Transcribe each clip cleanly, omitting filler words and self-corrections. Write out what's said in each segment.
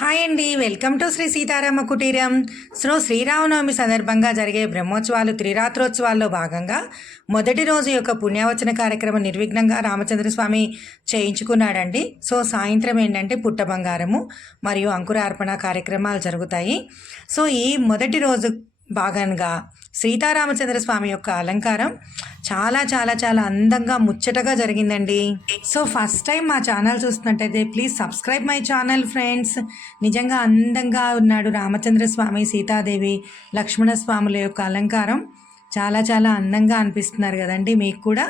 Hi అండి, welcome to Shri Sitarama కుటీరం. శ్రీరామనవమి సందర్భంగా జరిగే బ్రహ్మోత్సవాలు త్రిరాత్రోత్సవాల్లో భాగంగా మొదటి రోజు యొక్క పుణ్యవచన కార్యక్రమం నిర్విఘ్నంగా రామచంద్రస్వామి చేయించుకున్నాడండి. సాయంత్రం ఏంటంటే పుట్ట బంగారము మరియు అంకురార్పణ కార్యక్రమాలు జరుగుతాయి. ఈ మొదటి రోజు భాగంగా సీతారామచంద్ర స్వామి యొక్క అలంకారం చాలా చాలా చాలా అందంగా ముచ్చటగా జరిగిందండి. ఫస్ట్ టైం మా ఛానల్ చూస్తున్నట్టయితే please subscribe my channel friends. నిజంగా అందంగా ఉన్నాడు రామచంద్ర స్వామి, సీతాదేవి, లక్ష్మణ స్వాముల యొక్క అలంకారం చాలా చాలా అందంగా అనిపిస్తున్నారు కదండి మీకు కూడా.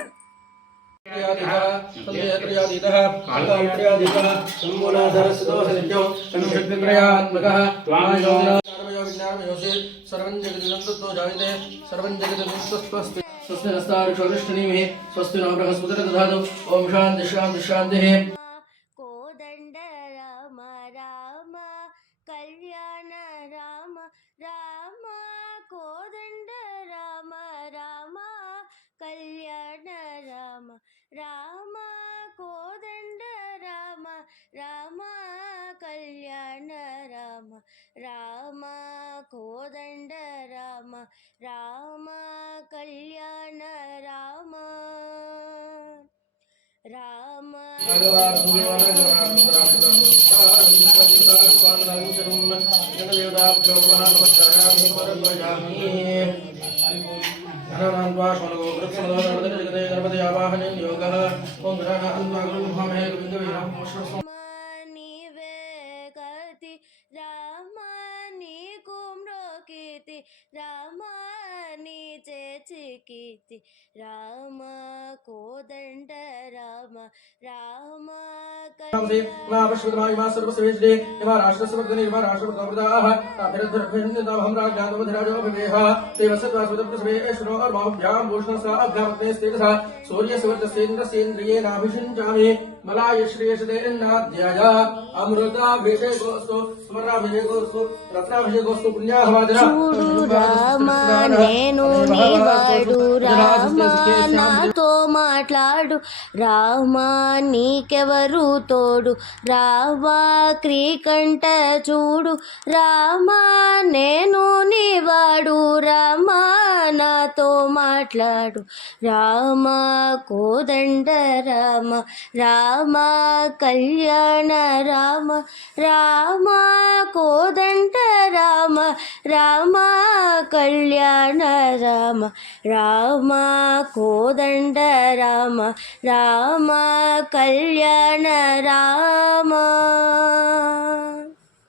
स्वस्ति नस्तार्क्षोष्टनीमहे स्वस्ति नो बृहस्पतिर्दधातु ओम शांति शांति शांतिः। कोदंड राम राम कल्याण राम राम कोदंड राम राम कल्याण राम राम कोदंड राम राम कल्याण राम राम कोदंड राम राम कल्याण राम राम राम कोदंड राम राम मलाय श्रेयसदेन्नाद्याय अमृताभिषेकोस्तु स्मराभिषेकोस्तु रत्नाभिषेकोस्तु पुण्याहवाचन చూడు రామా నేను నీవాడు రామా నాతో మాట్లాడు రామా నీకెవరు తోడు రామా క్రీకంట చూడు రామా నేను నీవాడు రామా నాతో మాట్లాడు రామా కోదండ రామ రామ కళ్యాణ రామ రామ కోదండ రామ రామ కళ్యాణ రామ రామ కోదండ రామ రామ కళ్యాణ రామ.